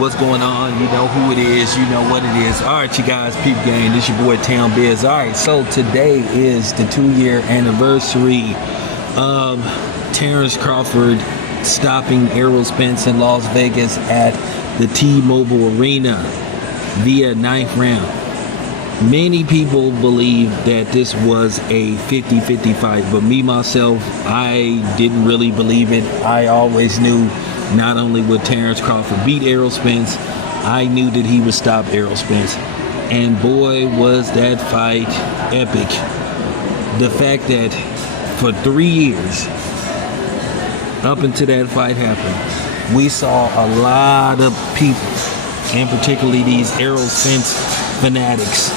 what's going on, you know who it is, you know what it is. All right, you guys, peep gang, this your boy Town Biz. All right, so today is the 2-year anniversary of Terrence Crawford stopping Errol Spence in Las Vegas at the T-Mobile Arena via 9th round. Many people believe that this was a 50-50 fight, but me, myself, I didn't really believe it. I always knew not only would Terrence Crawford beat Errol Spence, I knew that he would stop Errol Spence. And boy, was that fight epic. The fact that for 3 years, up until that fight happened, we saw a lot of people, and particularly these Errol Spence fanatics,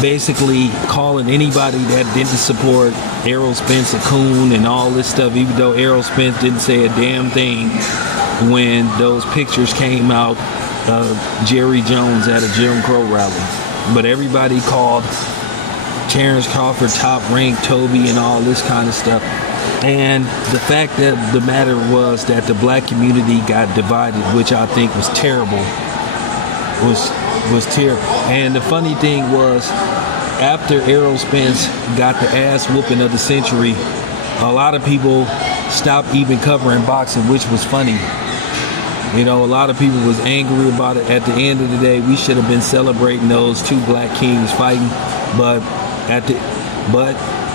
basically calling anybody that didn't support Errol Spence a coon and all this stuff, even though Errol Spence didn't say a damn thing when those pictures came out of Jerry Jones at a Jim Crow rally. But everybody called Terrence Crawford top ranked Toby and all this kind of stuff. And the fact that the matter was that the black community got divided, which I think was terrible, was terrible. And the funny thing was, after Errol Spence got the ass whooping of the century, a lot of people stopped even covering boxing, which was funny. You know, a lot of people was angry about it. At the end of the day, we should have been celebrating those two black kings fighting, but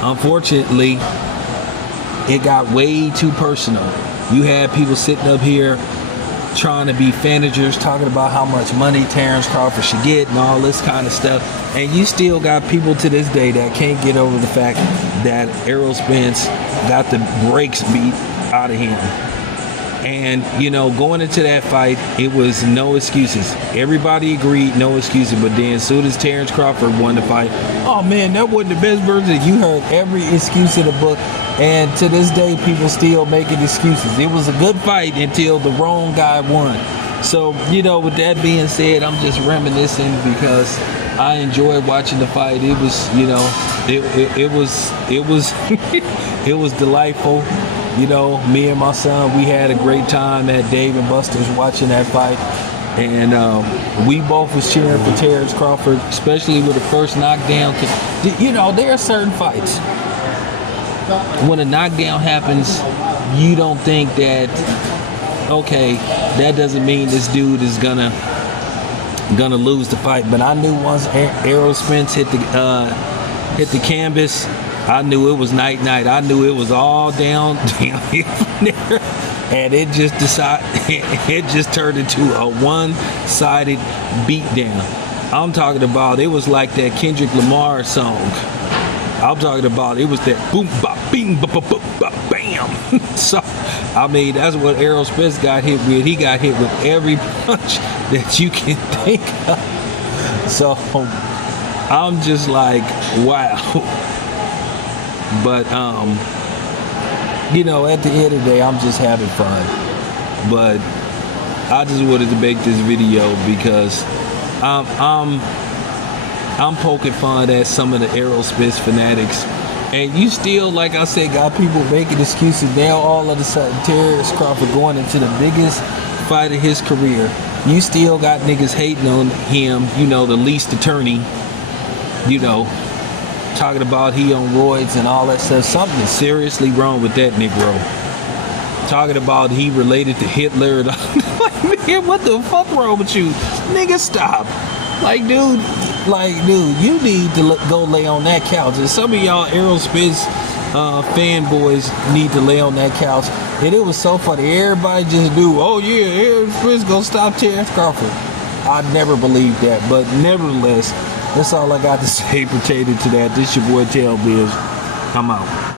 unfortunately, it got way too personal. You had people sitting up here trying to be fanagers, talking about how much money Terrence Crawford should get and all this kind of stuff. And you still got people to this day that can't get over the fact that Errol Spence got the brakes beat out of him. And, you know, going into that fight, it was no excuses. Everybody agreed, no excuses. But then as soon as Terrence Crawford won the fight, oh man, that wasn't the best version. You heard every excuse in the book. And to this day, people still making excuses. It was a good fight until the wrong guy won. So, you know, with that being said, I'm just reminiscing because I enjoyed watching the fight. It was, you know, it was delightful. You know, me and my son, we had a great time at Dave and Buster's watching that fight. And we both was cheering for Terrence Crawford, especially with the first knockdown. You know, there are certain fights, when a knockdown happens, you don't think that, okay, that doesn't mean this dude is gonna lose the fight. But I knew once Errol Spence hit the canvas, I knew it was night. I knew it was all downhill from there, and it just turned into a one-sided beatdown. I'm talking about, it was like that Kendrick Lamar song. I'm talking about, it was that boom, bop, bing, bop, bop, bop, bam. So, I mean, that's what Errol Spence got hit with. He got hit with every punch that you can think of. So, I'm just like, wow. But, you know, at the end of the day, I'm just having fun. But I just wanted to make this video because I'm poking fun at some of the Errol Spence fanatics. And you still, like I said, got people making excuses. Now all of a sudden, Terrence Crawford going into the biggest fight of his career. You still got niggas hating on him, you know, the least attorney, you know, talking about he on roids and all that stuff. Something is seriously wrong with that Negro. Talking about he related to Hitler. Like, man, what the fuck wrong with you? Nigga, stop. Like, dude, you need to go lay on that couch. And some of y'all Errol Spence fanboys need to lay on that couch. And it was so funny. Everybody just knew, oh yeah, Errol Spence gonna stop Terrence Crawford. I never believed that, but nevertheless, that's all I got to say pertaining to that. This your boy Tail Biz. I'm out.